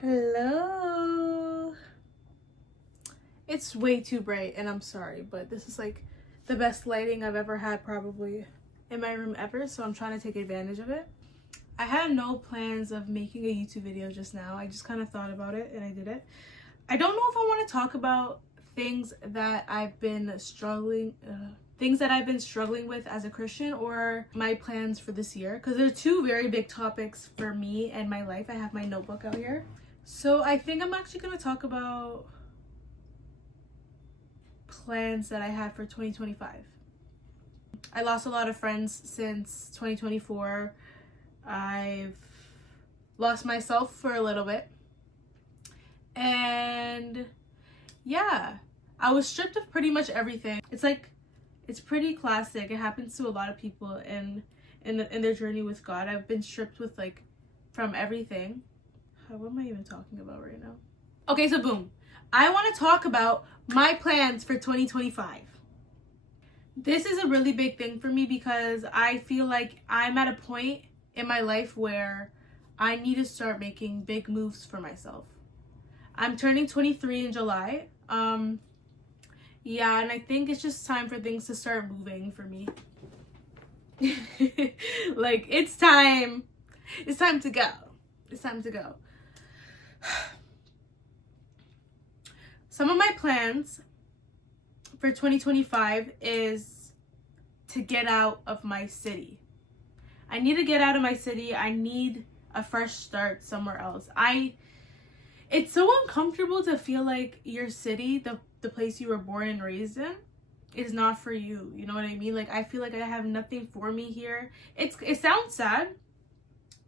Hello. It's way too bright and I'm sorry, but this is like the best lighting I've ever had probably in my room ever, so I'm trying to take advantage of it. I had no plans of making a YouTube video just now. I just kind of thought about it and I did it. I don't know if I want to talk about things that I've been struggling with as a Christian, or my plans for this year, because they're two very big topics for me and my life. I have my notebook out here. So I think I'm actually going to talk about plans that I had for 2025. I lost a lot of friends since 2024. I've lost myself for a little bit. And yeah, I was stripped of pretty much everything. It's pretty classic. It happens to a lot of people in their journey with God. I've been stripped with from everything. What am I even talking about right now? Okay, so boom. I want to talk about my plans for 2025. This is a really big thing for me because I feel like I'm at a point in my life where I need to start making big moves for myself. I'm turning 23 in July. Yeah, and I think it's just time for things to start moving for me. It's time. It's time to go. It's time to go. Some of my plans for 2025 is to get out of my city. I need to get out of my city. I need a fresh start somewhere else. It's so uncomfortable to feel like your city, the place you were born and raised in, is not for you. You know what I mean? I feel like I have nothing for me here. It sounds sad,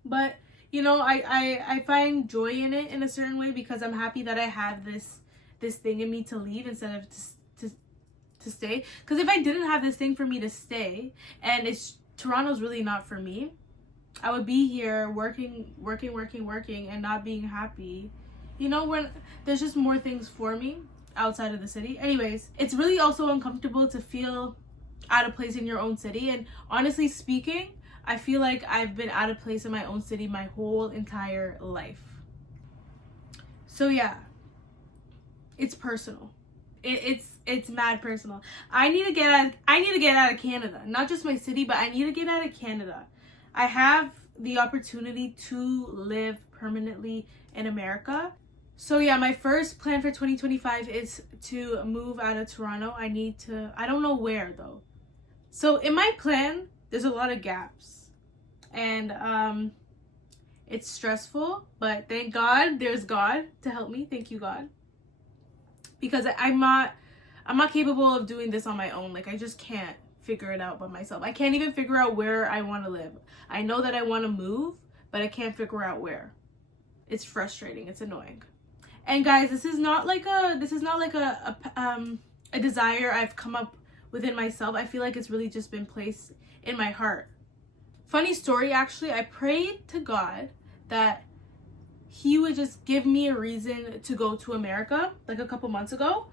but I find joy in it in a certain way because I'm happy that I have this thing in me to leave instead of to stay. Because if I didn't have this thing for me to stay, and Toronto's really not for me, I would be here working and not being happy. When there's just more things for me outside of the city. Anyways, it's really also uncomfortable to feel out of place in your own city. And honestly speaking, I feel like I've been out of place in my own city my whole entire life. So yeah, it's personal. It's mad personal. I need to get out of Canada. Not just my city, but I need to get out of Canada. I have the opportunity to live permanently in America. So yeah, my first plan for 2025 is to move out of Toronto. I don't know where though. So in my plan, there's a lot of gaps. And it's stressful, but thank God there's God to help me. Thank you, God. Because I'm not capable of doing this on my own. I just can't figure it out by myself. I can't even figure out where I want to live. I know that I want to move, but I can't figure out where. It's frustrating. It's annoying. And guys, this is not like a desire I've come up within myself. I feel like it's really just been placed in my heart. Funny story, actually, I prayed to God that he would just give me a reason to go to America a couple months ago.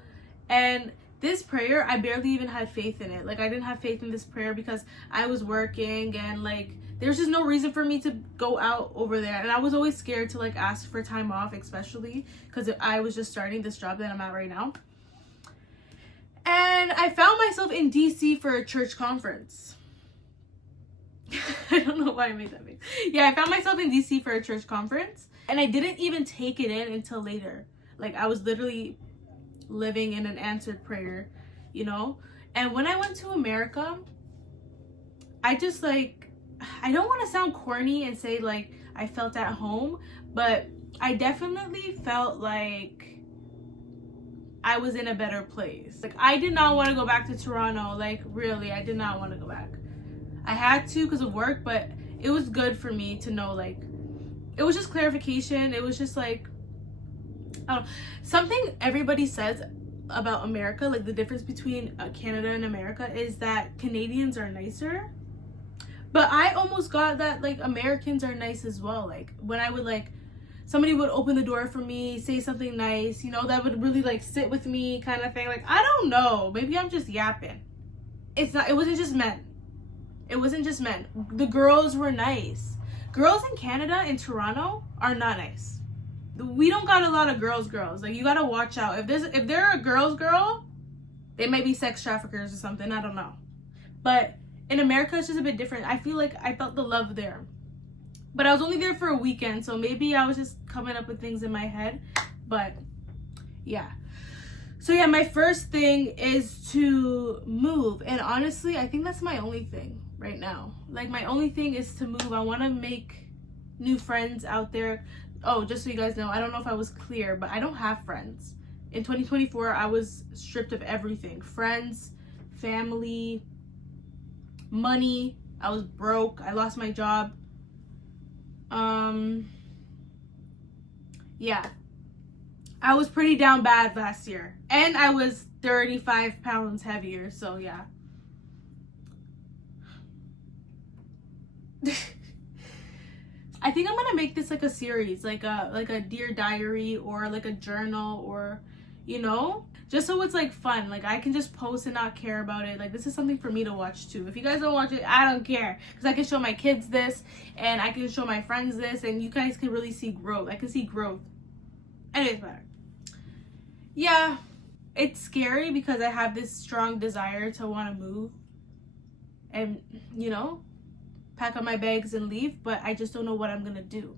And this prayer, I barely even had faith in it. I didn't have faith in this prayer because I was working and there's just no reason for me to go out over there. And I was always scared to ask for time off, especially because I was just starting this job that I'm at right now. And I found myself in DC for a church conference. I don't know why I made that face. Yeah, I found myself in DC for a church conference. And I didn't even take it in until later. I was literally living in an answered prayer, And when I went to America, I just I don't want to sound corny and say I felt at home, but I definitely felt like I was in a better place. I did not want to go back to Toronto. Really, I did not want to go back. I had to because of work, but it was good for me to know it was just clarification. It was just something everybody says about America, the difference between Canada and America is that Canadians are nicer. But I almost got that Americans are nice as well. When I would somebody would open the door for me, say something nice, that would really sit with me kind of thing. I don't know. Maybe I'm just yapping. It wasn't just men. It wasn't just men. The girls were nice. Girls in Canada, in Toronto, are not nice. we don't got a lot of girls. Like, you gotta watch out. If they're a girl, they might be sex traffickers or something. I don't know. But in America, it's just a bit different. I feel like I felt the love there. But I was only there for a weekend, so maybe I was just coming up with things in my head. But yeah. So yeah, my first thing is to move. And honestly, I think that's my only thing right now. Like, my only thing is to move. I want to make new friends out there. Oh, just so you guys know, I don't know if I was clear, but I don't have friends. In 2024, I was stripped of everything. Friends, family, money. I was broke. I lost my job. Yeah. I was pretty down bad last year. And I was 35 pounds heavier, so yeah. I think I'm gonna make this like a series, like a Dear Diary, or like a journal, or, you know, just so it's like fun. Like, I can just post and not care about it. Like, this is something for me to watch too. If you guys don't watch it, I don't care, because I can show my kids this, and I can show my friends this, and you guys can really see growth. I can see growth. Anyways, better. Yeah, it's scary because I have this strong desire to want to move and, you know, pack up my bags and leave, but I just don't know what I'm gonna do.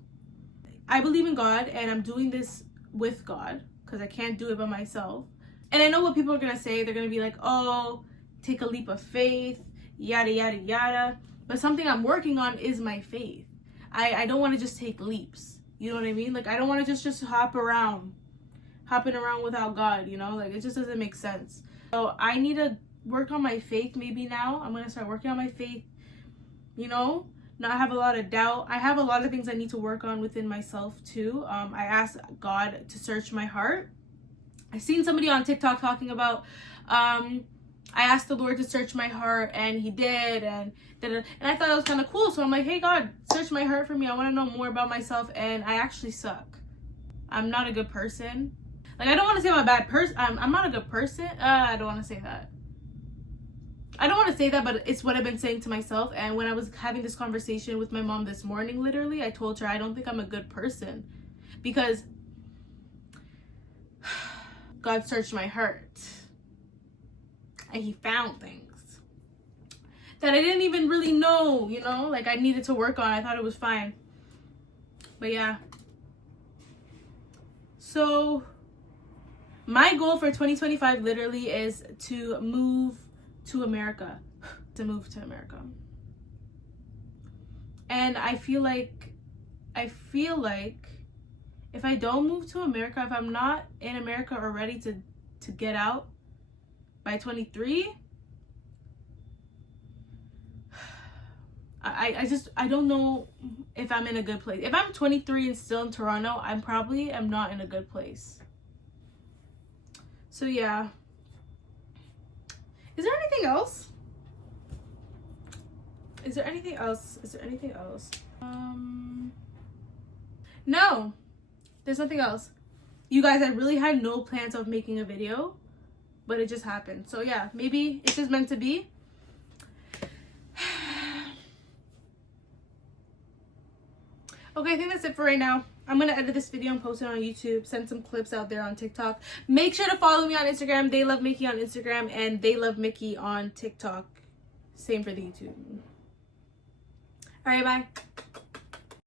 I believe in God, and I'm doing this with God because I can't do it by myself. And I know what people are gonna say. They're gonna be like, oh, take a leap of faith, yada yada yada. But something I'm working on is my faith. I don't want to just take leaps. You know what I mean? Like, I don't want to just hopping around without God, you know? Like, it just doesn't make sense. So I need to work on my faith. Maybe now I'm gonna start working on my faith, you know, not have a lot of doubt. I have a lot of things I need to work on within myself too. I asked God to search my heart. I seen somebody on TikTok talking about, I asked the Lord to search my heart, and he did, and I thought it was kind of cool. So I'm like, hey God, search my heart for me. I want to know more about myself, and I actually suck. I'm not a good person. Like, I don't want to say I'm a bad person. I'm not a good person. I don't want to say that. I don't want to say that, but it's what I've been saying to myself. And when I was having this conversation with my mom this morning, literally, I told her I don't think I'm a good person, because God searched my heart and he found things that I didn't even really know, you know, like I needed to work on. I thought it was fine. But yeah. So my goal for 2025 literally is to move to America. And I feel like if I don't move to America, if I'm not in America or ready to get out by 23, I don't know if I'm in a good place. If I'm 23 and still in Toronto, I probably am not in a good place. So yeah. Is there anything else? No. There's nothing else. You guys, I really had no plans of making a video, but it just happened. So yeah, maybe it's just meant to be. Okay, I think that's it for right now. I'm gonna edit this video and post it on YouTube, send some clips out there on TikTok. Make sure to follow me on Instagram, They Love Mickey on Instagram, and They Love Mickey on TikTok. Same for the YouTube. Alright, bye.